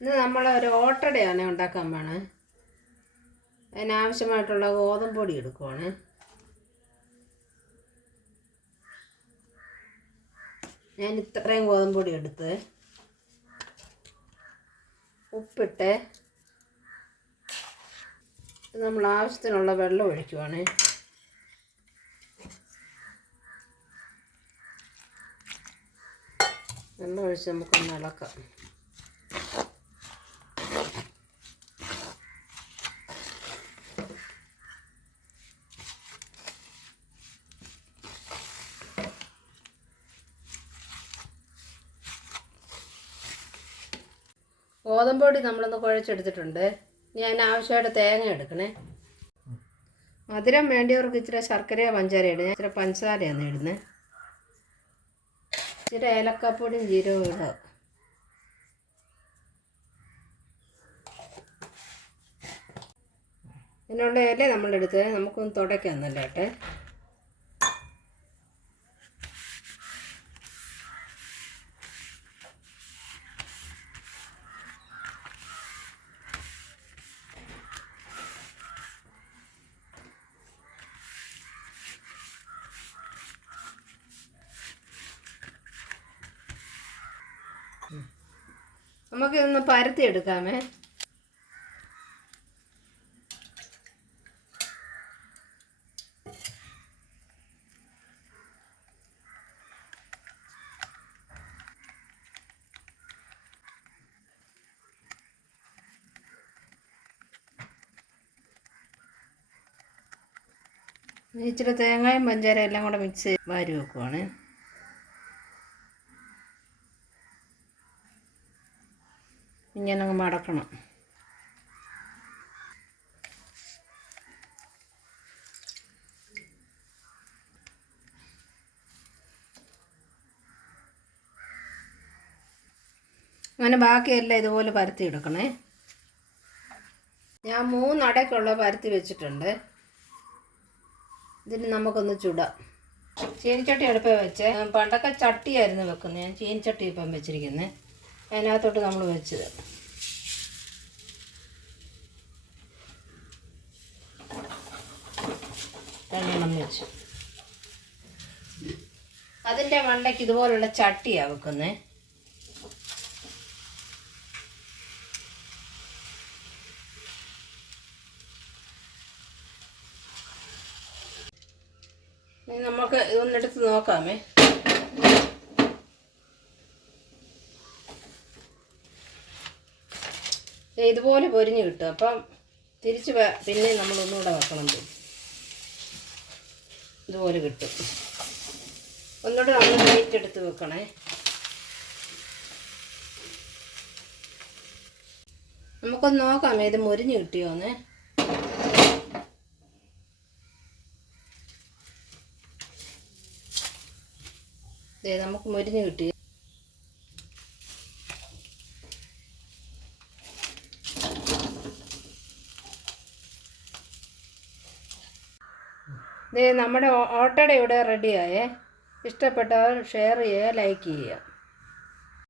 ഇന്ന് നമ്മൾ ഒരു ഓട്ടടയാണ് ഉണ്ടാക്കാൻ പോണേ. അതിനാവശ്യമായിട്ടുള്ള ഗോതമ്പ് പൊടി എടുക്കുവാണ്. ഞാൻ ഇത്രയും ഗോതമ്പ് പൊടി എടുത്ത് ഉപ്പിട്ട് നമ്മൾ ആവശ്യത്തിനുള്ള വെള്ളം ഒഴിക്കുവാണ്. വെള്ളം ഒഴിച്ച് നമുക്കൊന്ന് ഇളക്കാം. ഗോതമ്പ് പൊടി നമ്മളൊന്ന് കുഴച്ചെടുത്തിട്ടുണ്ട്. ഞാൻ ആവശ്യമായിട്ട് തേങ്ങ എടുക്കണേ. മധുരം വേണ്ടിയവർക്ക് ഇച്ചിരി ശർക്കരയോ പഞ്ചാരയോ ഇടുക. ഇച്ചിരി പഞ്ചസാരയാണ് ഇടുന്നത്. ഇച്ചിരി ഏലക്കപ്പൊടിയും ജീരകവും ഇടുക. ഇതിനുള്ള ഇല നമ്മളെടുത്ത് നമുക്കൊന്ന് തുടയ്ക്കാം നല്ലതായിട്ട്. നമുക്കിതൊന്ന് പരത്തി എടുക്കാമേ. ഇച്ചിരി തേങ്ങയും പഞ്ചാര എല്ലാം കൂടെ മിക്സ് വാരി വെക്കുവാണ്. ഇങ്ങനെ അങ്ങ് മടക്കണം. അങ്ങനെ ബാക്കിയെല്ലാം ഇതുപോലെ പരത്തി എടുക്കണേ. ഞാൻ 3 അടയ്ക്കുള്ള പരത്തി വെച്ചിട്ടുണ്ട്. ഇതിന് നമുക്കൊന്ന് ചുടാം. ചീനിച്ചട്ടി അടുപ്പേ വെച്ച്, പണ്ടൊക്കെ ചട്ടിയായിരുന്നു വെക്കുന്നത്. ഞാൻ ചീനിച്ചട്ടി ഇപ്പം വെച്ചിരിക്കുന്നത്. അതിനകത്തോട്ട് നമ്മൾ വെച്ചത് രണ്ടെണ്ണം വെച്ച്. അതിൻ്റെ മണ്ടയ്ക്ക് ഇതുപോലുള്ള ചട്ടിയാണ് വെക്കുന്നത്. നമുക്ക് ഇതൊന്നെടുത്ത് നോക്കാമേ. ഇതുപോലെ പൊരിഞ്ഞ് കിട്ടും. അപ്പം തിരിച്ച് പിന്നെ നമ്മളൊന്നുകൂടെ വെക്കണം. ഇതുപോലെ കിട്ടും. ഒന്നുകൂടെ നമ്മൾ വെയിറ്റെടുത്ത് വെക്കണേ. നമുക്കൊന്ന് നോക്കാമേ ഇത് മുരിഞ്ഞ് കിട്ടിയോന്ന്. നമുക്ക് മുരിഞ്ഞ് കിട്ടി. നമ്മുടെ ഓട്ടട ഇവിടെ റെഡിയായേ. ഇഷ്ടപ്പെട്ടവർ ഷെയർ ചെയ്യുക, ലൈക്ക് ചെയ്യുക.